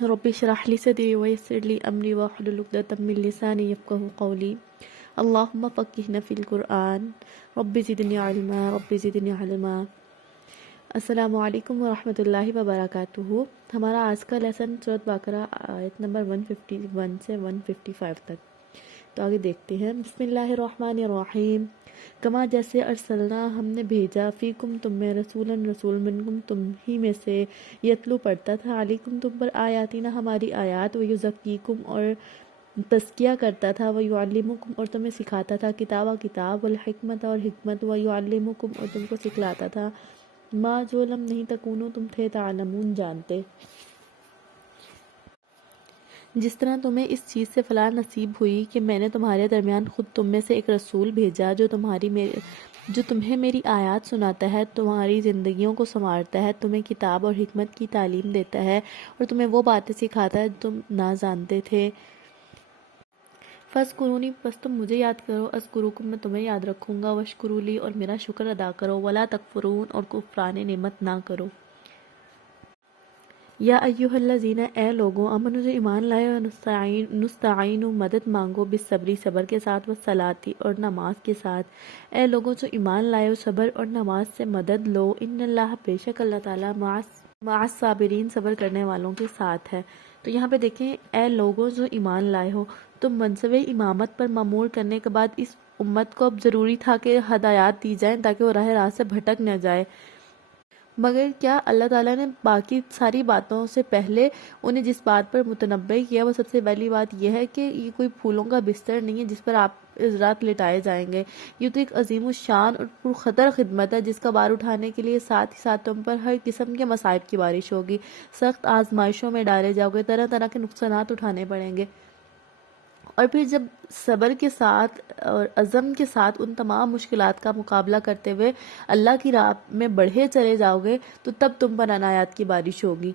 رب اشرح لي صدري ويسر لي أمري واحلل عقدة من لساني يفقهوا قولي اللهم فقهنا في القرآن رب زدني علما رب زدني علما۔ السلام علیکم ورحمۃ اللہ وبرکاتہ۔ ہمارا آج کا لیسن سورۃ بقرہ آیت نمبر 151 سے 155 تک۔ تو آگے دیکھتے ہیں۔ بسم اللہ الرحمن الرحیم۔ کما جیسے ارسلنا ہم نے بھیجا، فیکم تم میں، رسولاً رسول، منکم تم ہی میں سے، یتلو پڑھتا تھا، علیکم تم پر، آیاتنا ہماری آیات، ویزکیکم اور تزکیہ کرتا تھا، ویعلمکم اور تمہیں سکھاتا تھا، کتاب والحکمت اور حکمت، ویعلمکم اور تم کو سکھلاتا تھا، ما جو لم نہیں تکونو تم تھے، تعلمون جانتے، جس طرح تمہیں اس چیز سے فلاح نصیب ہوئی کہ میں نے تمہارے درمیان خود تم میں سے ایک رسول بھیجا جو تمہیں میری آیات سناتا ہے، تمہاری زندگیوں کو سنوارتا ہے، تمہیں کتاب اور حکمت کی تعلیم دیتا ہے اور تمہیں وہ باتیں سکھاتا ہے جو تم نہ جانتے تھے۔ فاذکرونی پس تم مجھے یاد کرو، اذکرکم میں تمہیں یاد رکھوں گا، واشکروا لی اور میرا شکر ادا کرو، ولا تکفرون اور کفران نعمت نہ کرو۔ یا ایھا الذین اے لوگوں، آمنو جو ایمان لائے، نستعینوا مدد مانگو، بالصبر صبر کے ساتھ، والصلاۃ اور نماز کے ساتھ۔ اے لوگوں جو ایمان لائے، صبر اور نماز سے مدد لو، ان اللہ بے شک اللہ تعالیٰ مع الصابرین صبر کرنے والوں کے ساتھ ہے۔ تو یہاں پہ دیکھیں، اے لوگوں جو ایمان لائے ہو، تو منصب امامت پر مامور کرنے کے بعد اس امت کو اب ضروری تھا کہ ہدایات دی جائیں تاکہ وہ راہ راست سے بھٹک نہ جائے، مگر کیا اللہ تعالیٰ نے باقی ساری باتوں سے پہلے انہیں جس بات پر متنبع کیا، وہ سب سے پہلی بات یہ ہے کہ یہ کوئی پھولوں کا بستر نہیں ہے جس پر آپ اس رات لٹائے جائیں گے، یہ تو ایک عظیم الشان اور پرخطر خدمت ہے جس کا بار اٹھانے کے لیے ساتھ ہی ساتھ تم پر ہر قسم کے مصائب کی بارش ہوگی، سخت آزمائشوں میں ڈالے جاؤ گے، طرح طرح کے نقصانات اٹھانے پڑیں گے، اور پھر جب صبر کے ساتھ اور عزم کے ساتھ ان تمام مشکلات کا مقابلہ کرتے ہوئے اللہ کی راہ میں بڑھے چلے جاؤ گے تو تب تم پر عنایات کی بارش ہوگی۔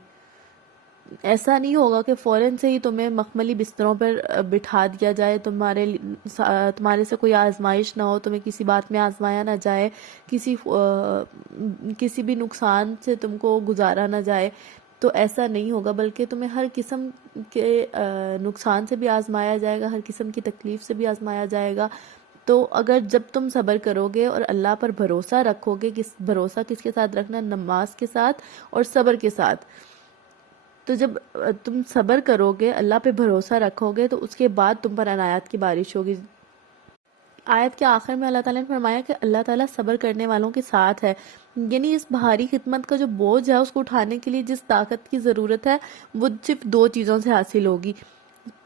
ایسا نہیں ہوگا کہ فوراً سے ہی تمہیں مخملی بستروں پر بٹھا دیا جائے، تمہارے سے کوئی آزمائش نہ ہو، تمہیں کسی بات میں آزمایا نہ جائے، کسی بھی نقصان سے تم کو گزارا نہ جائے، تو ایسا نہیں ہوگا، بلکہ تمہیں ہر قسم کے نقصان سے بھی آزمایا جائے گا، ہر قسم کی تکلیف سے بھی آزمایا جائے گا۔ تو اگر جب تم صبر کرو گے اور اللہ پر بھروسہ رکھو گے، بھروسہ کس کے ساتھ رکھنا؟ نماز کے ساتھ اور صبر کے ساتھ۔ تو جب تم صبر کرو گے، اللہ پہ بھروسہ رکھو گے، تو اس کے بعد تم پر عنایات کی بارش ہوگی۔ آیت کے آخر میں اللہ تعالیٰ نے فرمایا کہ اللہ تعالیٰ صبر کرنے والوں کے ساتھ ہے، یعنی اس بھاری خدمت کا جو بوجھ ہے اس کو اٹھانے کے لیے جس طاقت کی ضرورت ہے وہ صرف دو چیزوں سے حاصل ہوگی۔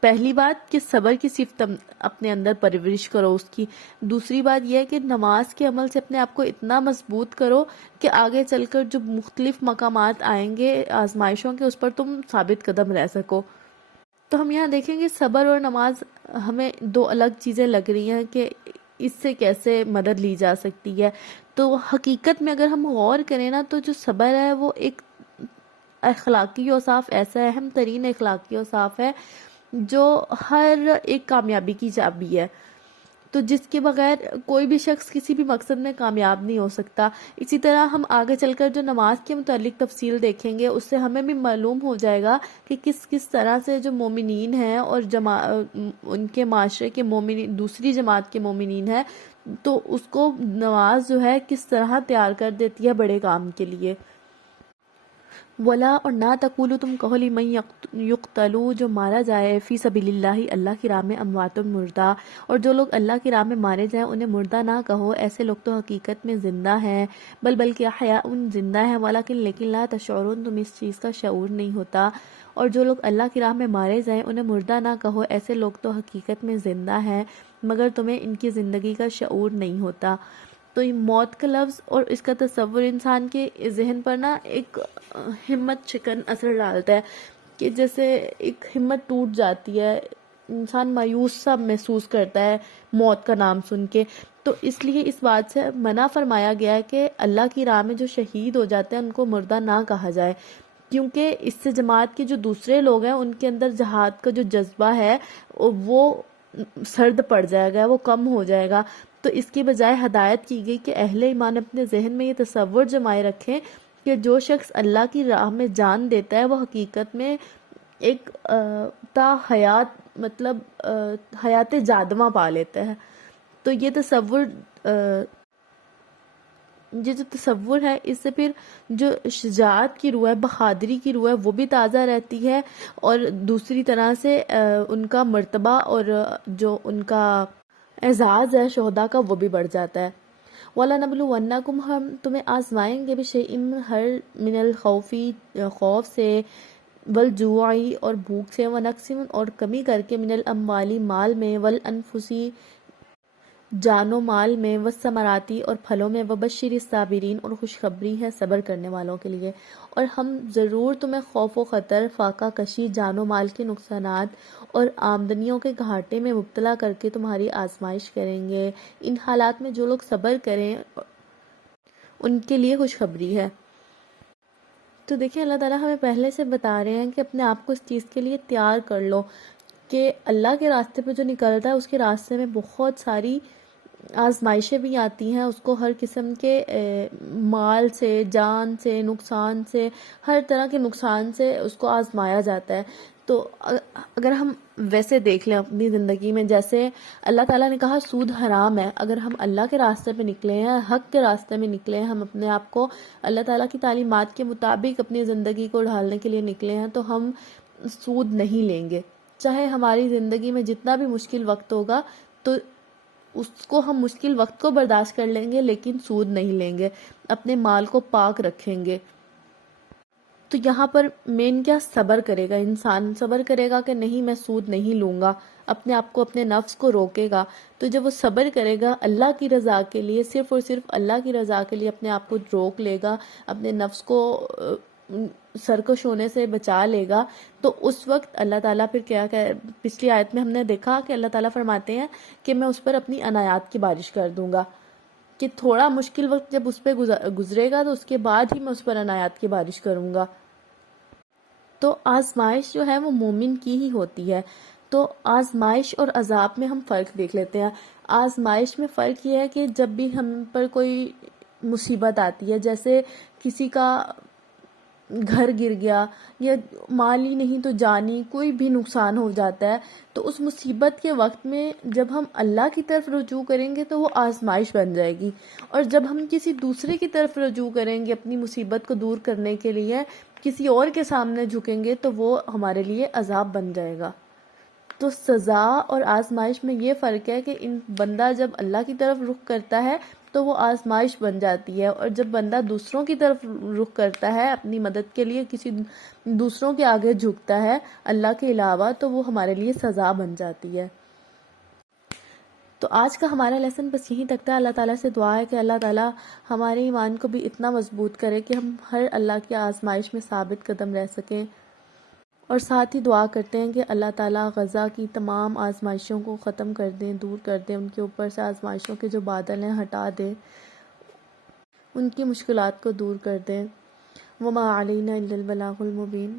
پہلی بات کہ صبر کی صرف اپنے اندر پرورش کرو اس کی، دوسری بات یہ ہے کہ نماز کے عمل سے اپنے آپ کو اتنا مضبوط کرو کہ آگے چل کر جو مختلف مقامات آئیں گے آزمائشوں کے، اس پر تم ثابت قدم رہ سکو۔ تو ہم یہاں دیکھیں گے صبر اور نماز ہمیں دو الگ چیزیں لگ رہی ہیں کہ اس سے کیسے مدد لی جا سکتی ہے۔ تو حقیقت میں اگر ہم غور کریں نا، تو جو صبر ہے وہ ایک اخلاقی اوصاف، ایسا اہم ترین اخلاقی اوصاف ہے جو ہر ایک کامیابی کی چابی ہے، تو جس کے بغیر کوئی بھی شخص کسی بھی مقصد میں کامیاب نہیں ہو سکتا۔ اسی طرح ہم آگے چل کر جو نماز کے متعلق تفصیل دیکھیں گے، اس سے ہمیں بھی معلوم ہو جائے گا کہ کس طرح سے جو مومنین ہیں اور ان کے معاشرے کے مومنین، دوسری جماعت کے مومنین ہیں، تو اس کو نماز جو ہے کس طرح تیار کر دیتی ہے بڑے کام کے لیے۔ ولا اور نہ تقولو تم کہو لمن یقتلو جو مارا جائے، فی سبیل اللہ اللہ کی راہ میں، اموات مردہ، اور جو لوگ اللہ کی راہ میں مارے جائیں انہیں مردہ نہ کہو، ایسے لوگ تو حقیقت میں زندہ ہیں، بلکہ احیاء زندہ ہیں، لیکن لا تشعرون تم اس چیز کا شعور نہیں ہوتا۔ اور جو لوگ اللہ کی راہ میں مارے جائیں انہیں مردہ نہ کہو، ایسے لوگ تو حقیقت میں زندہ ہیں مگر تمہیں ان کی زندگی کا شعور نہیں ہوتا۔ تو یہ موت کا لفظ اور اس کا تصور انسان کے ذہن پر نا ایک ہمت شکن اثر ڈالتا ہے کہ جیسے ایک ہمت ٹوٹ جاتی ہے، انسان مایوس سا محسوس کرتا ہے موت کا نام سن کے۔ تو اس لیے اس بات سے منع فرمایا گیا ہے کہ اللہ کی راہ میں جو شہید ہو جاتے ہیں ان کو مردہ نہ کہا جائے، کیونکہ اس سے جماعت کے جو دوسرے لوگ ہیں ان کے اندر جہاد کا جو جذبہ ہے وہ سرد پڑ جائے گا، وہ کم ہو جائے گا۔ تو اس کی بجائے ہدایت کی گئی کہ اہل ایمان اپنے ذہن میں یہ تصور جمائے رکھیں کہ جو شخص اللہ کی راہ میں جان دیتا ہے وہ حقیقت میں ایک تا حیات مطلب حیات جادمہ پا لیتا ہے. تو یہ تصور یہ جو تصور ہے، اس سے پھر جو شجاعت کی روح ہے، بہادری کی روح ہے، وہ بھی تازہ رہتی ہے، اور دوسری طرح سے ان کا مرتبہ اور جو ان کا اعزاز ہے شہداء کا، وہ بھی بڑھ جاتا ہے. وَلَنَبْلُوَنَّكُمْ، ہم تمہیں آزمائیں گے، بِشَيْءٍ ہر من الخوفی خوف سے، والجوعی اور بھوک سے، ونقص اور کمی کر کے، من الاموالی مال میں، والانفسی جان و مال میں، والثمراتی اور پھلوں میں، وبشر الصابرین اور خوشخبری ہے صبر کرنے والوں کے لیے. اور ہم ضرور تمہیں خوف و خطر، فاقہ کشی، جان و مال کے نقصانات اور آمدنیوں کے گھاٹے میں مبتلا کر کے تمہاری آزمائش کریں گے. ان حالات میں جو لوگ صبر کریں ان کے لیے خوشخبری ہے. تو دیکھیں اللہ تعالیٰ ہمیں پہلے سے بتا رہے ہیں کہ اپنے آپ کو اس چیز کے لیے تیار کر لو کہ اللہ کے راستے پہ جو نکلتا ہے اس کے راستے میں بہت ساری آزمائشیں بھی آتی ہیں. اس کو ہر قسم کے مال سے، جان سے، نقصان سے، ہر طرح کے نقصان سے اس کو آزمایا جاتا ہے. تو اگر ہم ویسے دیکھ لیں اپنی زندگی میں، جیسے اللہ تعالیٰ نے کہا سود حرام ہے، اگر ہم اللہ کے راستے پہ نکلے ہیں، حق کے راستے میں نکلے ہیں، ہم اپنے آپ کو اللہ تعالیٰ کی تعلیمات کے مطابق اپنی زندگی کو ڈھالنے کے لیے نکلے ہیں، تو ہم سود نہیں لیں گے. چاہے ہماری زندگی میں جتنا بھی مشکل وقت ہوگا تو اس کو ہم مشکل وقت کو برداشت کر لیں گے، لیکن سود نہیں لیں گے، اپنے مال کو پاک رکھیں گے. تو یہاں پر مین کیا، صبر کرے گا انسان، صبر کرے گا کہ نہیں میں سود نہیں لوں گا، اپنے آپ کو، اپنے نفس کو روکے گا. تو جب وہ صبر کرے گا اللہ کی رضا کے لیے، صرف اور صرف اللہ کی رضا کے لیے اپنے آپ کو روک لے گا، اپنے نفس کو سرکش ہونے سے بچا لے گا، تو اس وقت اللہ تعالیٰ پھر کیا کہ پچھلی آیت میں ہم نے دیکھا کہ اللہ تعالیٰ فرماتے ہیں کہ میں اس پر اپنی عنایات کی بارش کر دوں گا، کہ تھوڑا مشکل وقت جب اس پہ گزرے گا تو اس کے بعد ہی میں اس پر عنایات کی بارش کروں گا. تو آزمائش جو ہے وہ مومن کی ہی ہوتی ہے. تو آزمائش اور عذاب میں ہم فرق دیکھ لیتے ہیں. آزمائش میں فرق یہ ہے کہ جب بھی ہم پر کوئی مصیبت آتی ہے، جیسے کسی کا گھر گر گیا یا مالی نہیں تو جانی کوئی بھی نقصان ہو جاتا ہے، تو اس مصیبت کے وقت میں جب ہم اللہ کی طرف رجوع کریں گے تو وہ آزمائش بن جائے گی، اور جب ہم کسی دوسرے کی طرف رجوع کریں گے اپنی مصیبت کو دور کرنے کے لیے، کسی اور کے سامنے جھکیں گے تو وہ ہمارے لیے عذاب بن جائے گا. تو سزا اور آزمائش میں یہ فرق ہے کہ بندہ جب اللہ کی طرف رخ کرتا ہے تو وہ آزمائش بن جاتی ہے، اور جب بندہ دوسروں کی طرف رخ کرتا ہے اپنی مدد کے لیے، کسی دوسروں کے آگے جھکتا ہے اللہ کے علاوہ، تو وہ ہمارے لیے سزا بن جاتی ہے. تو آج کا ہمارا لیسن بس یہیں تک تھا. اللہ تعالیٰ سے دعا ہے کہ اللہ تعالیٰ ہمارے ایمان کو بھی اتنا مضبوط کرے کہ ہم ہر اللہ کی آزمائش میں ثابت قدم رہ سکیں، اور ساتھ ہی دعا کرتے ہیں کہ اللہ تعالیٰ غزہ کی تمام آزمائشوں کو ختم کر دیں، دور کر دیں، ان کے اوپر سے آزمائشوں کے جو بادل ہیں ہٹا دیں، ان کی مشکلات کو دور کر دیں. وما علینا الا البلاغ المبین.